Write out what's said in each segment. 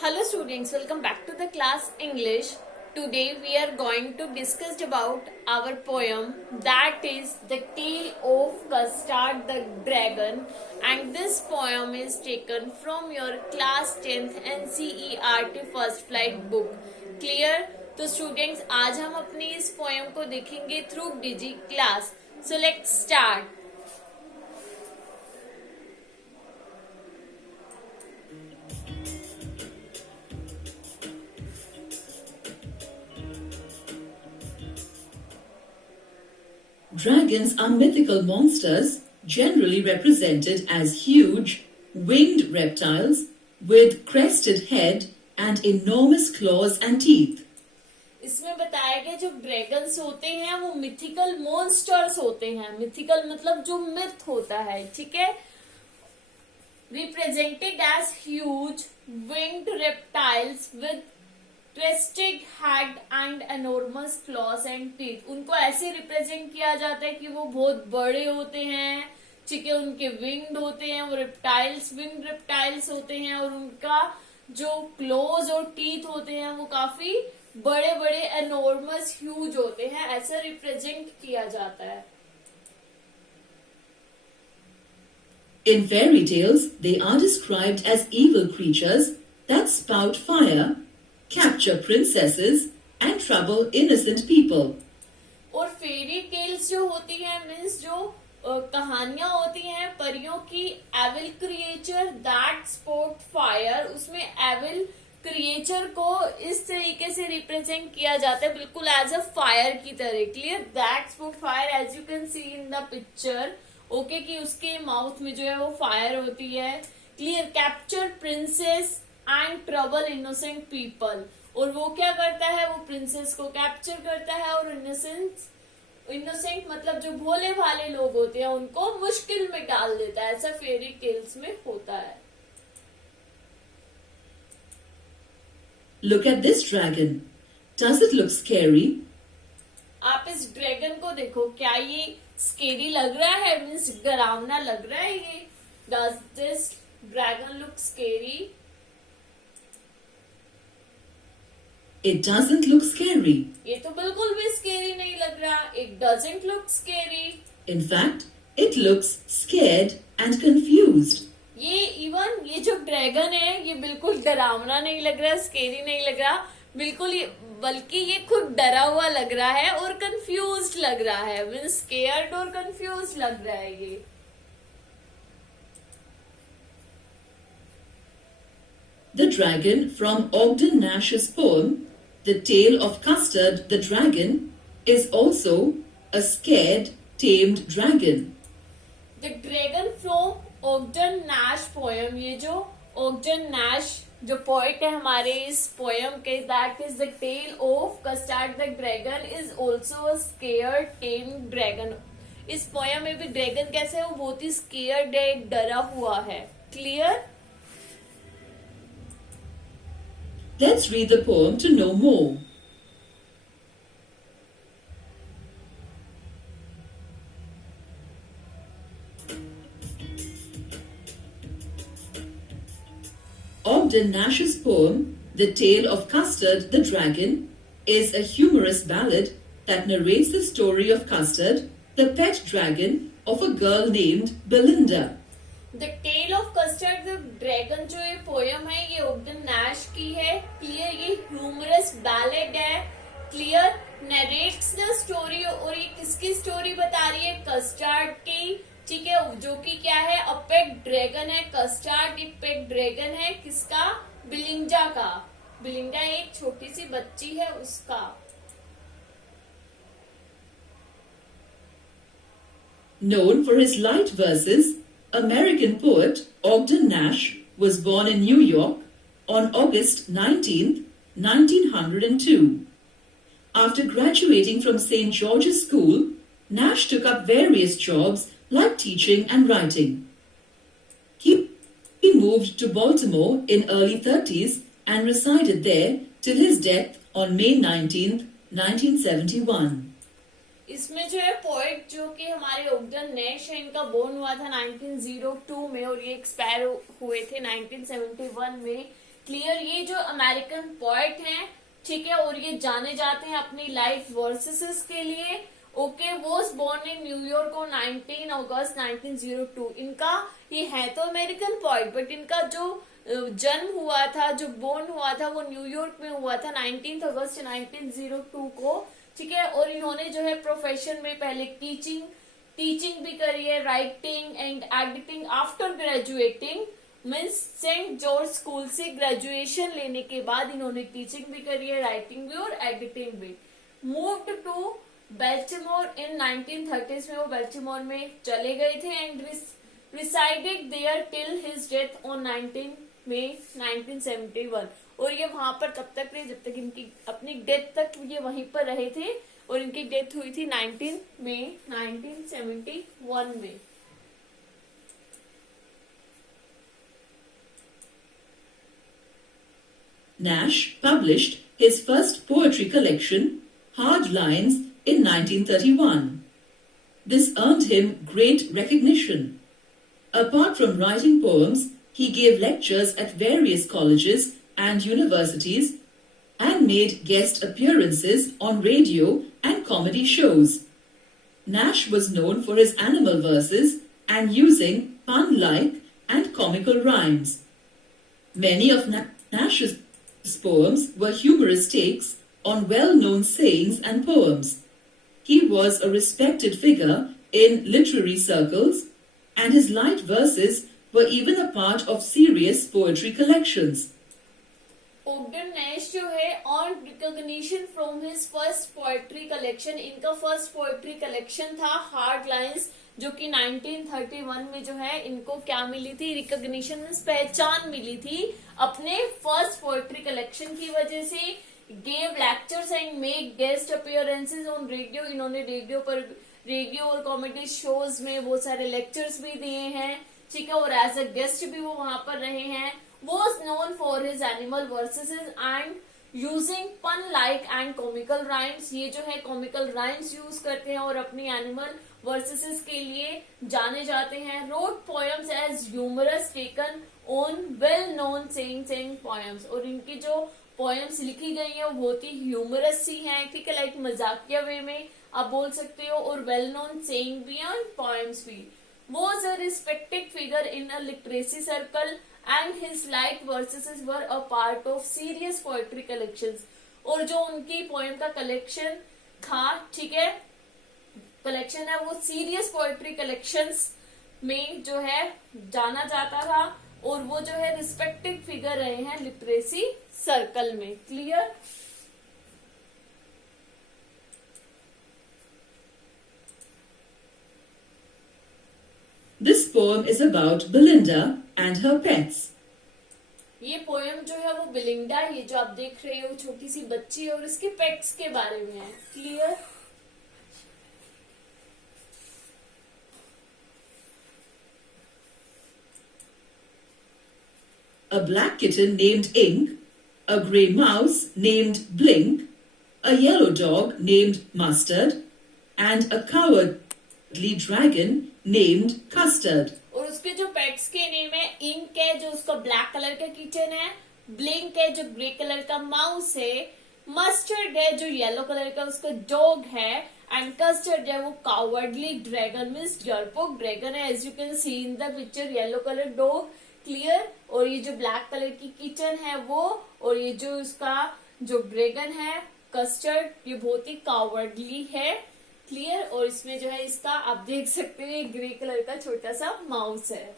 Hello students, welcome back to the class English. Today we are going to discuss about our poem that is The Tale of Custard the Dragon, and this poem is taken from your class 10th NCERT First Flight book. Clear? तो students आज हम अपनी इस poem को देखेंगे through digi class. So let's start. Dragons are mythical monsters, generally represented as huge, winged reptiles with crested head and enormous claws and teeth. इसमें बताया गया जो ड्रैगन्स होते हैं वो मिथिकल मॉन्स्टर्स होते हैं. मिथिकल मतलब जो मिथ होता है, ठीक है. Represented as huge winged reptiles with crested head and enormous claws and teeth. उनको ऐसे रिप्रेजेंट किया जाता है कि वो बहुत बड़े होते हैं, ठीक है. उनके विंग्ड होते हैं, वो रेप्टाइल्स विंग्ड रेप्टाइल्स होते हैं, और उनका जो क्लोज और टीथ होते हैं वो काफी बड़े बड़े एनॉर्मस ह्यूज होते हैं. ऐसा रिप्रेजेंट किया जाता है. In fairy tales, they are described as evil creatures that spout fire, capture princesses, and trouble innocent people. और फेरी टेल्स जो होती है मीन्स जो कहानियां होती हैं परियों की, evil creature that sport fire, उसमें एविल क्रिएचर को इस तरीके से रिप्रेजेंट किया जाता है बिल्कुल एज अ फायर की तरह. Clear? That sport fire as you can see in the picture. Okay, कि उसके माउथ में जो है वो फायर होती है. Clear? Capture princess and trouble innocent people. और वो क्या करता है, वो प्रिंसेस को कैप्चर करता है और इनोसेंट मतलब जो भोले भाले लोग होते हैं उनको मुश्किल में डाल देता है. ऐसा फेरी टेल्स में होता है. Look at this dragon. Does it look scary? आप इस ड्रैगन को देखो, क्या ये स्केरी लग रहा है, मीन्स डरावना लग रहा है ये? Does this dragon look scary? It doesn't look scary. ये तो बिल्कुल भी स्केरी नहीं लग रहा. It doesn't look scary. In fact, it looks scared and confused. ये जो ड्रैगन है ये बिल्कुल डरावना नहीं लग रहा, स्केरी नहीं लग रहा बिल्कुल, ये बल्कि ये खुद डरा हुआ लग रहा है और कंफ्यूज्ड लग रहा है. मीन्स स्केयर्ड और कंफ्यूज्ड लग रहा है ये. The dragon from Ogden Nash's poem, The Tale of Custard the Dragon, is also a scared, tamed dragon. The dragon from Ogden Nash poem, ये जो ओगडन नैश जो पोएट है हमारे इस पोएम के, that is the tale of custard the dragon, is also a scared tamed dragon. इस poem में भी ड्रैगन कैसे है, वो बहुत ही स्केयर्ड है, डरा हुआ है. Clear? Let's read the poem to know more. Ogden Nash's poem, The Tale of Custard the Dragon, is a humorous ballad that narrates the story of Custard, the pet dragon of a girl named Belinda. The tale of custard the dragon जो ये poem है ये ओगडन Nash की है. Clear? ये humerus ballad है. Clear? Narrates the story, और ये किसकी स्टोरी बता रही है? कस्टर्ड की. ठीक है, जो कि क्या है, अ पेट ड्रैगन है. कस्टर्ड एक पेट ड्रैगन है. किसका? बिलिंडा का. बिलिंडा एक छोटी सी बच्ची है उसका. Known for his light verses, American poet Ogden Nash was born in New York on August 19th, 1902. After graduating from St. George's School, Nash took up various jobs like teaching and writing. He moved to Baltimore in early 30s and resided there till his death on May 19th, 1971. इसमें जो है poet जो कि हमारे ओगडन Nash है, इनका born हुआ था 1902 में और ये एक्सपायर हुए थे 1971 में. क्लियर। ये जो अमेरिकन पोएट हैं, ठीक है, और ये जाने जाते हैं अपनी लाइफ वर्सेस के लिए। Okay, was born in New York on 19 अगस्त 1902। इनका ये है तो अमेरिकन पोएट, बट इनका जो जन्म हुआ था, जो बोर्न हुआ था, वो न्यूयॉर्क में हुआ था 19 अगस्त 1902 को, ठीक है। और इन्होंने जो है प्रोफेशन में पहले टीचिंग भी करी है, writing and editing. After graduating means saint George school से ग्रेजुएशन लेने के बाद इन्होंने टीचिंग भी करी है, राइटिंग भी और एडिटिंग भी। मूव्ड टू बेल्टिमोर इन 1930s में वो बेल्टिमोर में चले गए थे and resided there till his death on 19 May 1971। और ये वहां पर तब तक रहे जब तक इनकी अपनी डेथ तक ये वहीं पर रहे थे, और इनकी डेथ हुई थी 19 मई 1971 में। Nash published his first poetry collection, Hard Lines, in 1931. This earned him great recognition. Apart from writing poems, he gave lectures at various colleges and universities and made guest appearances on radio and comedy shows. Nash was known for his animal verses and using pun-like and comical rhymes. Many of Nash's poems were humorous takes on well-known sayings and poems. He was a respected figure in literary circles, and his light verses were even a part of serious poetry collections. Ogden Nash जो है earned recognition from his first poetry collection। इनका first poetry collection था hard lines, जो कि 1931 में जो है इनको क्या मिली थी, रिकॉग्निशन, पहचान मिली थी अपने फर्स्ट पोएट्री कलेक्शन की वजह से। Gave lectures and make guest appearances on radio. इन्होंने रेडियो और कॉमेडी शोज में बहुत सारे लेक्चर्स भी दिए हैं, ठीक है, और एज अ गेस्ट भी वो वहां पर रहे हैं। Was known for his animal versus and using पन लाइक एंड कॉमिकल राइम्स। ये जो है कॉमिकल राइम्स यूज करते हैं और अपनी एनिमल वर्सेस के लिए जाने जाते हैं। Road poems as humorous taken on well known saying poems. और इनकी जो पोएम्स लिखी गई है वो बहुत ही ह्यूमरस सी हैं, ठीक है, लाइक मजाकिया वे में आप बोल सकते हो, और वेल नोन सेइंग भी हैं और पोएम्स भी। Was a respected figure in a literacy circle and his like versus were a part of serious poetry collections. और जो उनकी पोएम का कलेक्शन था, ठीक है, कलेक्शन है, वो सीरियस पोएट्री कलेक्शंस में जो है जाना जाता था, और वो जो है रिस्पेक्टेड फिगर रहे हैं लिटरेसी सर्कल में। Clear. This poem is about Belinda and her pets. ये पोएम जो है वो बिलिंडा, ये जो आप देख रहे हो छोटी सी बच्ची और उसके पेट्स के बारे में है। Clear. A black kitten named Ink, a grey mouse named Blink, a yellow dog named Mustard, and a cowardly dragon named Custard. और उसके जो पेट्स के नेम है, इंक है जो उसका ब्लैक कलर का किचन है, ब्लिंक है जो ग्रे कलर का माउस है, मस्टर्ड है जो येलो कलर का उसका डॉग है, एंड कस्टर्ड है वो कावर्डली ड्रैगन मीन्स डरपोक ड्रैगन है। As you can see in the picture yellow colour dog. Clear. और ये जो ब्लैक कलर की किचन है वो, और ये जो उसका जो ड्रैगन है कस्टर्ड, ये बहुत ही कावर्डली है। क्लियर। और इसमें जो है इसका आप देख सकते हैं ग्रे कलर का छोटा सा माउस है।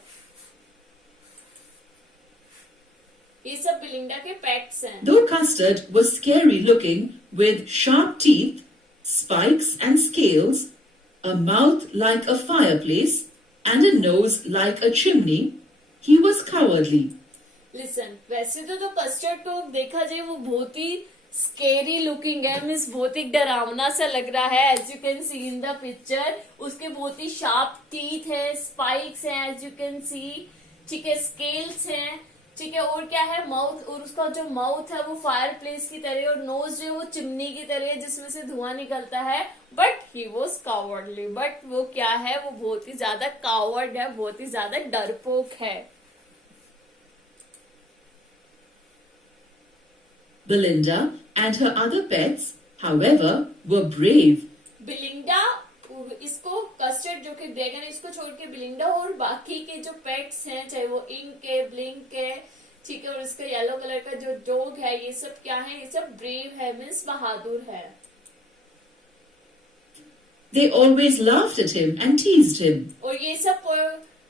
ये सब बिलिंडा के पेट्स हैं। Though Custard was scary looking with sharp teeth, spikes and scales, a mouth like a fireplace, and a nose like a chimney, he was cowardly. Listen, वैसे तो कस्टर्ड को देखा जाए वो बहुत ही स्केरी लुकिंग है, मीन्स बहुत ही डरावना सा लग रहा है। As you can see in the picture उसके बहुत ही शार्प टीथ है, स्पाइक्स हैं एज यू कैन सी, ठीक है, स्केल्स हैं, ठीक है, और क्या है माउथ, और उसका जो माउथ है वो फायर प्लेस की तरह, और नोज जो है वो चिमनी की तरह है जिसमें से धुआं निकलता है। But he was cowardly, but वो क्या है, वो बहुत ही ज्यादा कावर्ड है, बहुत ही ज्यादा डरपोक है। Belinda and her other pets, however, were brave. बिलिंडा, इसको कस्टर्ड जो कि ड्रैगन, इसको छोड़ के बिलिंडा और बाकी के जो पेट्स हैं, चाहे वो इंक है, ब्लिंक है, ठीक है, और इसका येलो कलर का जो डॉग है, ये सब क्या है? ये सब ब्रेव है, मीन्स बहादुर है. They always laughed at him and teased him. और ये सब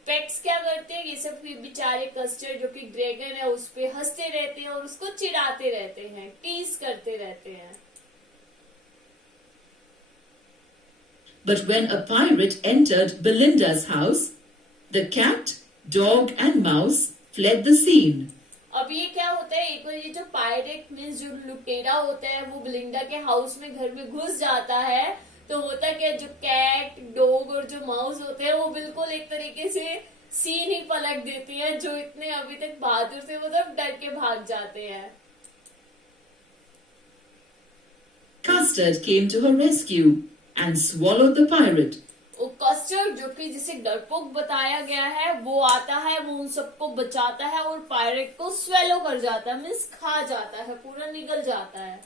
पेट्स क्या करते हैं? ये सब बेचारे कस्टर्ड जो कि ड्रैगन है उस पे हंसते रहते हैं और उसको चिढ़ाते रहते हैं, टीज करते रहते हैं. But when a pirate entered Belinda's house, the cat, dog and mouse fled the scene. अब ये क्या होता है? एक बार ये जो पायरेट मीन्स जो लुटेरा होता है वो बिलिंडा के हाउस में, घर में घुस जाता है, तो होता क्या, जो कैट, डॉग और जो माउस होते हैं वो बिल्कुल एक तरीके से सीन ही पलट देते हैं. जो इतने अभी तक बहादुर थे वो सब डर के भाग जाते हैं. Custard came to her rescue and swallowed the pirate. वो कस्टर्ड जो कि जिसे डरपोक बताया गया है वो आता है, वो उन सबको बचाता है और पायरेट को स्वेलो कर जाता है, मीन्स खा जाता है, पूरा निगल जाता है.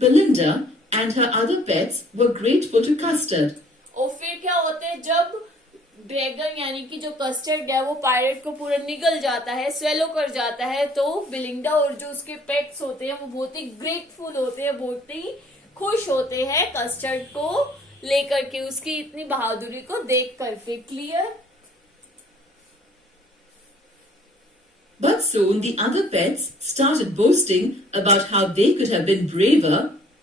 Belinda and her other pets were grateful to Custard. और फिर क्या होता है? जब ड्रैगन यानी कि जो कस्टर्ड है वो पायरेट को पूरा निगल जाता है, स्वेलो कर जाता है, तो बिलिंडा और जो उसके पेट्स होते हैं वो बहुत ही ग्रेटफुल होते हैं, बहुत ही खुश होते हैं कस्टर्ड को लेकर के, उसकी इतनी बहादुरी को देख करके. Clear? But soon the other pets started boasting about how they could have been braver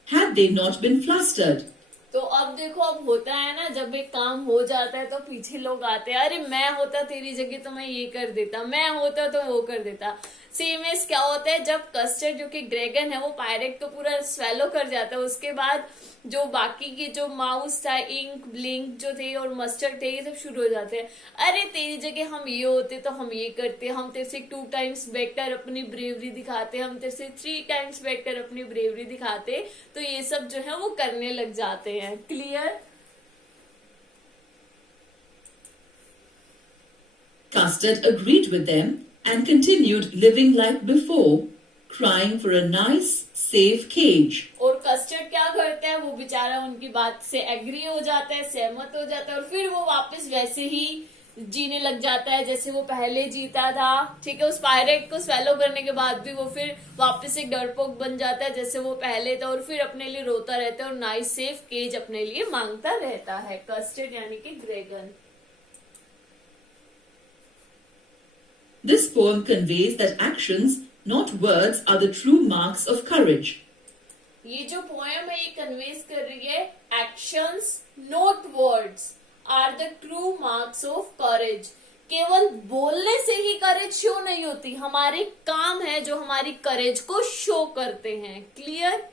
had they not been flustered. तो अब देखो, अब होता है ना, जब एक काम हो जाता है तो पीछे लोग आते हैं, अरे मैं होता तेरी जगह तो मैं ये कर देता, मैं होता तो वो कर देता. सेम एज क्या होता है? जब कस्टर्ड जो कि ड्रैगन है वो पायरेट को पूरा स्वेलो कर जाता है, उसके बाद जो बाकी के जो माउस था, इंक, ब्लिंक जो थे और मस्टर्ड थे, ये सब शुरू हो जाते हैं, अरे तेरी जगह हम ये होते तो हम ये करते, हम तेरे से 2 times बेटर अपनी ब्रेवरी दिखाते, हम तेरे से 3 times बेटर अपनी ब्रेवरी दिखाते. तो ये सब जो है वो करने लग जाते हैं. Clear? Custard agreed with them and continued living like before, crying for a nice, safe cage. और कस्टर्ड क्या करता है? वो बेचारा उनकी बात से एग्री हो जाता है, सहमत हो जाता है, और फिर वो वापस वैसे ही जीने लग जाता है जैसे वो पहले जीता था. ठीक है, उस पायरेट को स्वेलो करने के बाद भी वो फिर वापस एक डरपोक बन जाता है जैसे वो पहले था, और फिर अपने लिए रोता रहता है और नाइस सेफ केज अपने लिए मांगता रहता है. कस्टर्ड यानी कि dragon. This poem conveys that actions, not words, are the true marks of courage. ये जो पोएम है ये कन्वेस कर रही है, actions not words are the true marks of courage. केवल बोलने से ही करेज शो नहीं होती, हमारे काम है जो हमारी करेज को शो करते हैं. Clear?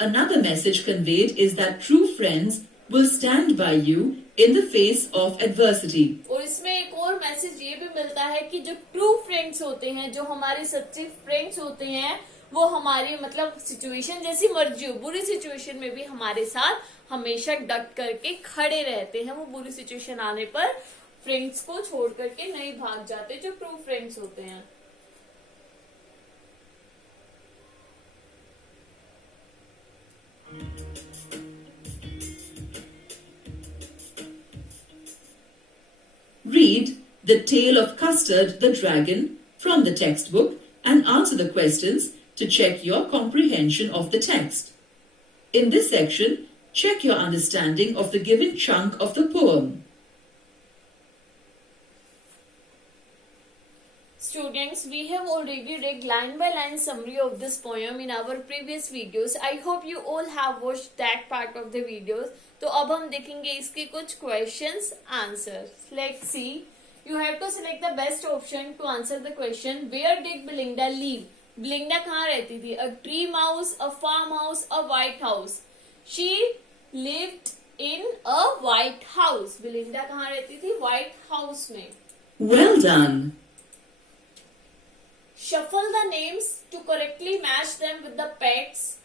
Another message conveyed is that true friends will stand by you in the face of adversity. और इसमें एक और मैसेज ये भी मिलता है कि जो ट्रू फ्रेंड्स होते हैं, जो हमारे सच्चे फ्रेंड्स होते हैं, वो हमारी मतलब सिचुएशन जैसी मर्जी हो, बुरी सिचुएशन में भी हमारे साथ हमेशा डट करके खड़े रहते हैं. वो बुरी सिचुएशन आने पर फ्रेंड्स को छोड़ करके नहीं भाग जाते, जो ट्रू फ्रेंड्स होते हैं. Read The Tale of Custard the Dragon from the textbook and answer the questions to check your comprehension of the text. In this section, check your understanding of the given chunk of the poem. Students, we have already read line by line summary of this poem in our previous videos. I hope you all have watched that part of the videos. तो अब हम देखेंगे इसके कुछ questions answers. Let's see. You have to select the best option to answer the question. Where did Belinda live? Belinda कहाँ रहती थी? A tree mouse, a farmhouse, a white house. She lived in a white house. Belinda कहाँ रहती थी? White house में. Well done. Shuffle the names to correctly match them with the pets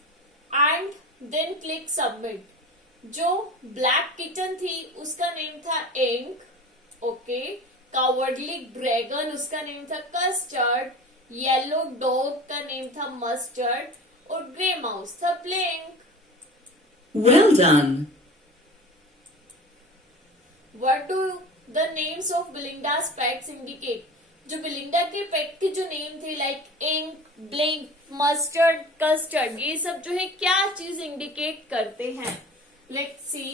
and then click submit. जो black kitten थी उसका name था ink okay. Cowardly dragon, उसका name था कस्टर्ड. येलो डॉग का नेम था मस्टर्ड. और ग्रे माउस था blink. Well done. What do the names of Belinda's pets indicate? जो बिलिंडा के पेट के जो नेम थे like ink, blink, mustard, custard, ये सब जो है क्या चीज इंडिकेट करते हैं? Let's see.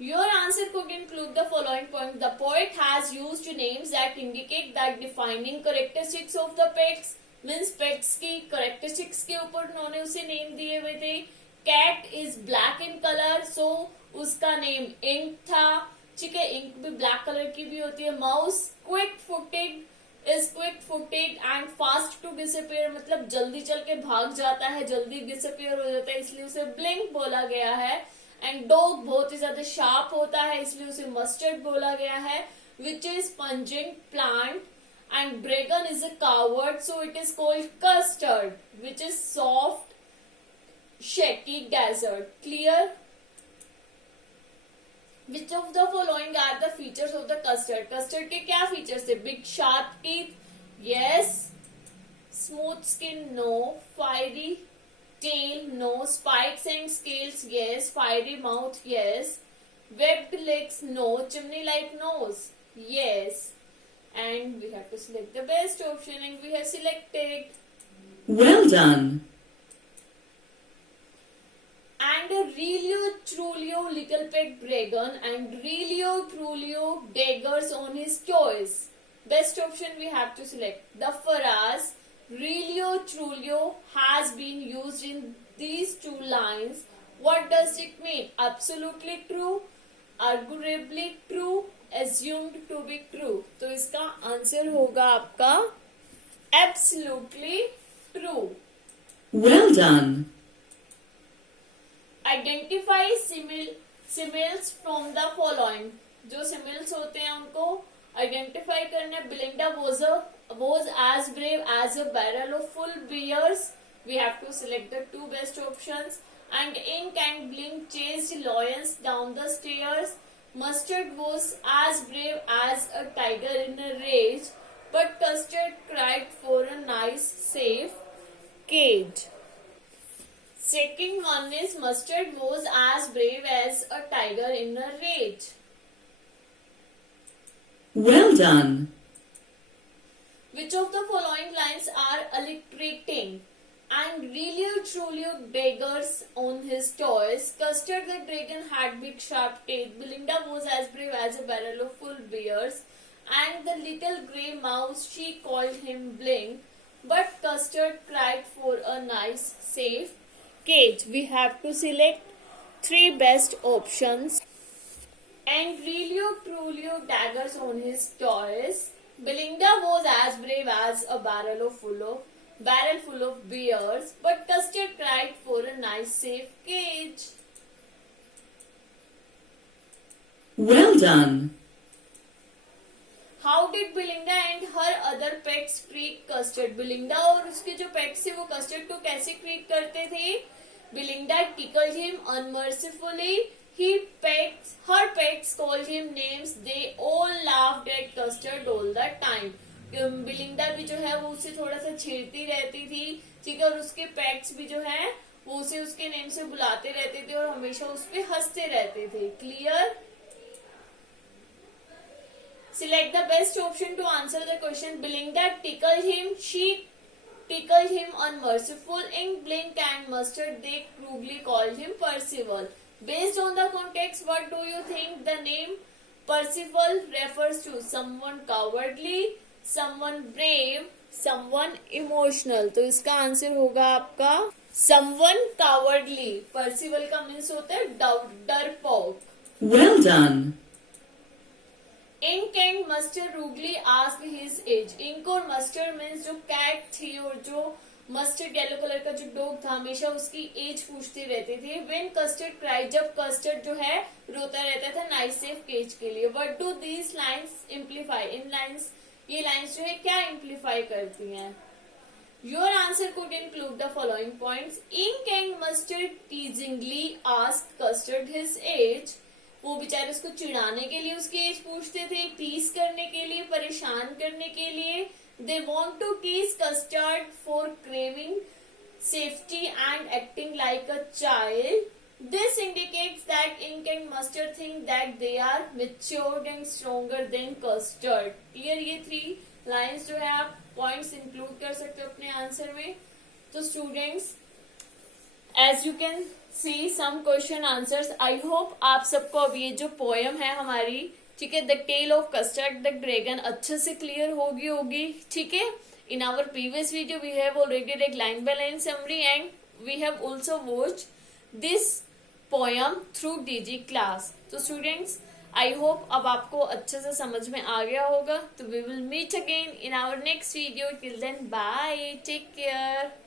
Your answer could include the following point. The poet has used names that indicate that defining characteristics of the pets. Means pets की characteristics के ऊपर उन्होंने उसे नेम दिए हुए थे. Cat is black in color, so उसका name ink था. ठीक है, इंक भी ब्लैक कलर की भी होती है. Mouse quick footed is quick footed and fast to disappear, मतलब जल्दी चल के भाग जाता है, जल्दी डिसअपियर हो जाता है, इसलिए उसे ब्लिंक बोला गया है. एंड डॉग बहुत ही ज्यादा शार्प होता है, इसलिए उसे मस्टर्ड बोला गया है. Which is pungent plant. And dragon is a coward, so it is called custard, which is soft shaky dessert. Clear? Which of the following are the features of the custard? Custard के क्या features थे? Big sharp teeth, yes. Smooth skin, no. Fiery tail, no. Spikes and scales, yes. Fiery mouth, yes. Webbed legs, no. Chimney-like nose, yes. And we have to select the best option, and we have selected. Well done. And a Relio Trulio little pet dragon and Relio Trulio daggers on his toes. Best option we have to select. The phrase Relio Trulio has been used in these two lines. What does it mean? Absolutely true, arguably true, assumed to be true. तो इसका answer होगा आपका absolutely true. Well done. Identify similes from the following. जो similes होते हैं उनको identify करना. बिलिंडा was as brave as a barrel of full beers. We have to select the two best options. And Ink and Blink chased lions down the stairs. Mustard was as brave as a tiger in a rage, but Custard cried for a nice, safe cage. Second one is Mustard was as brave as a tiger in a rage. Well done. Which of the following lines are alliterating? And Relio Trulio daggers on his toes. Custard the dragon had big sharp teeth. Belinda was as brave as a barrel of full beers. And the little grey mouse, she called him Blink. But Custard cried for a nice, safe cage. We have to select three best options. And Relio Trulio daggers on his toes. Belinda was as brave as a barrel full of beers, but Custard cried for a nice safe cage. Well done. How did Belinda and her other pets treat Custard? Belinda और उसके जो pets थे वो Custard को कैसे treat करते थे? Belinda tickled him unmercifully. Her pets called him names. They all laughed at Custard all the time. बिलिंडा भी जो है वो उसे थोड़ा सा छेड़ती रहती थी, ठीक है, और उसके पेट्स भी जो है वो उसे उसके नेम से बुलाते रहते थे और हमेशा उस पे हंसते रहते थे. Clear? Select the best option to answer the question. Belinda tickled him. She tickled him unmerciful. Ink, Blink and Mustard, they crudely called him Percival. Based on the context, what do you think the name Percival refers to? Someone cowardly, someone brave, someone emotional. तो इसका answer होगा आपका someone cowardly. Percival का means होता है डरपोक. Well done. Ink and Mustard rudely asked his age. Ink और Mustard means जो कैट थी और जो मस्टर्ड येलो कलर का जो डॉग था हमेशा उसकी एज पूछते रहते थे. When Custard cried, जब Custard जो है रोता रहता था नाइस सेफ केज के लिए. What do these lines imply? In lines ये लाइन्स जो है क्या इम्प्लीफाई करती हैं? Your answer could include the following points. Ink and Mustard teasingly asked Custard his age. वो बेचारे उसको चिढ़ाने के लिए उसकी एज पूछते थे, टीज करने के लिए, परेशान करने के लिए. They want to tease custard for craving safety and acting like a child. This indicates that Ink and Mustard think that they are matured and stronger than Custard. Clear? ये 3 lines जो है आप points include कर सकते हो अपने answer में. तो students, as you can see some question answers, I hope आप सबको अब ये जो poem है हमारी, ठीक है, The Tale of Custard the Dragon अच्छे से clear होगी, ठीक है. In our previous video, we have already read line by line summary and we have also watched this poem through DG class. So students, I hope अब आपको अच्छे से समझ में आ गया होगा. तो we will meet again in our next video. Till then, bye. Take care.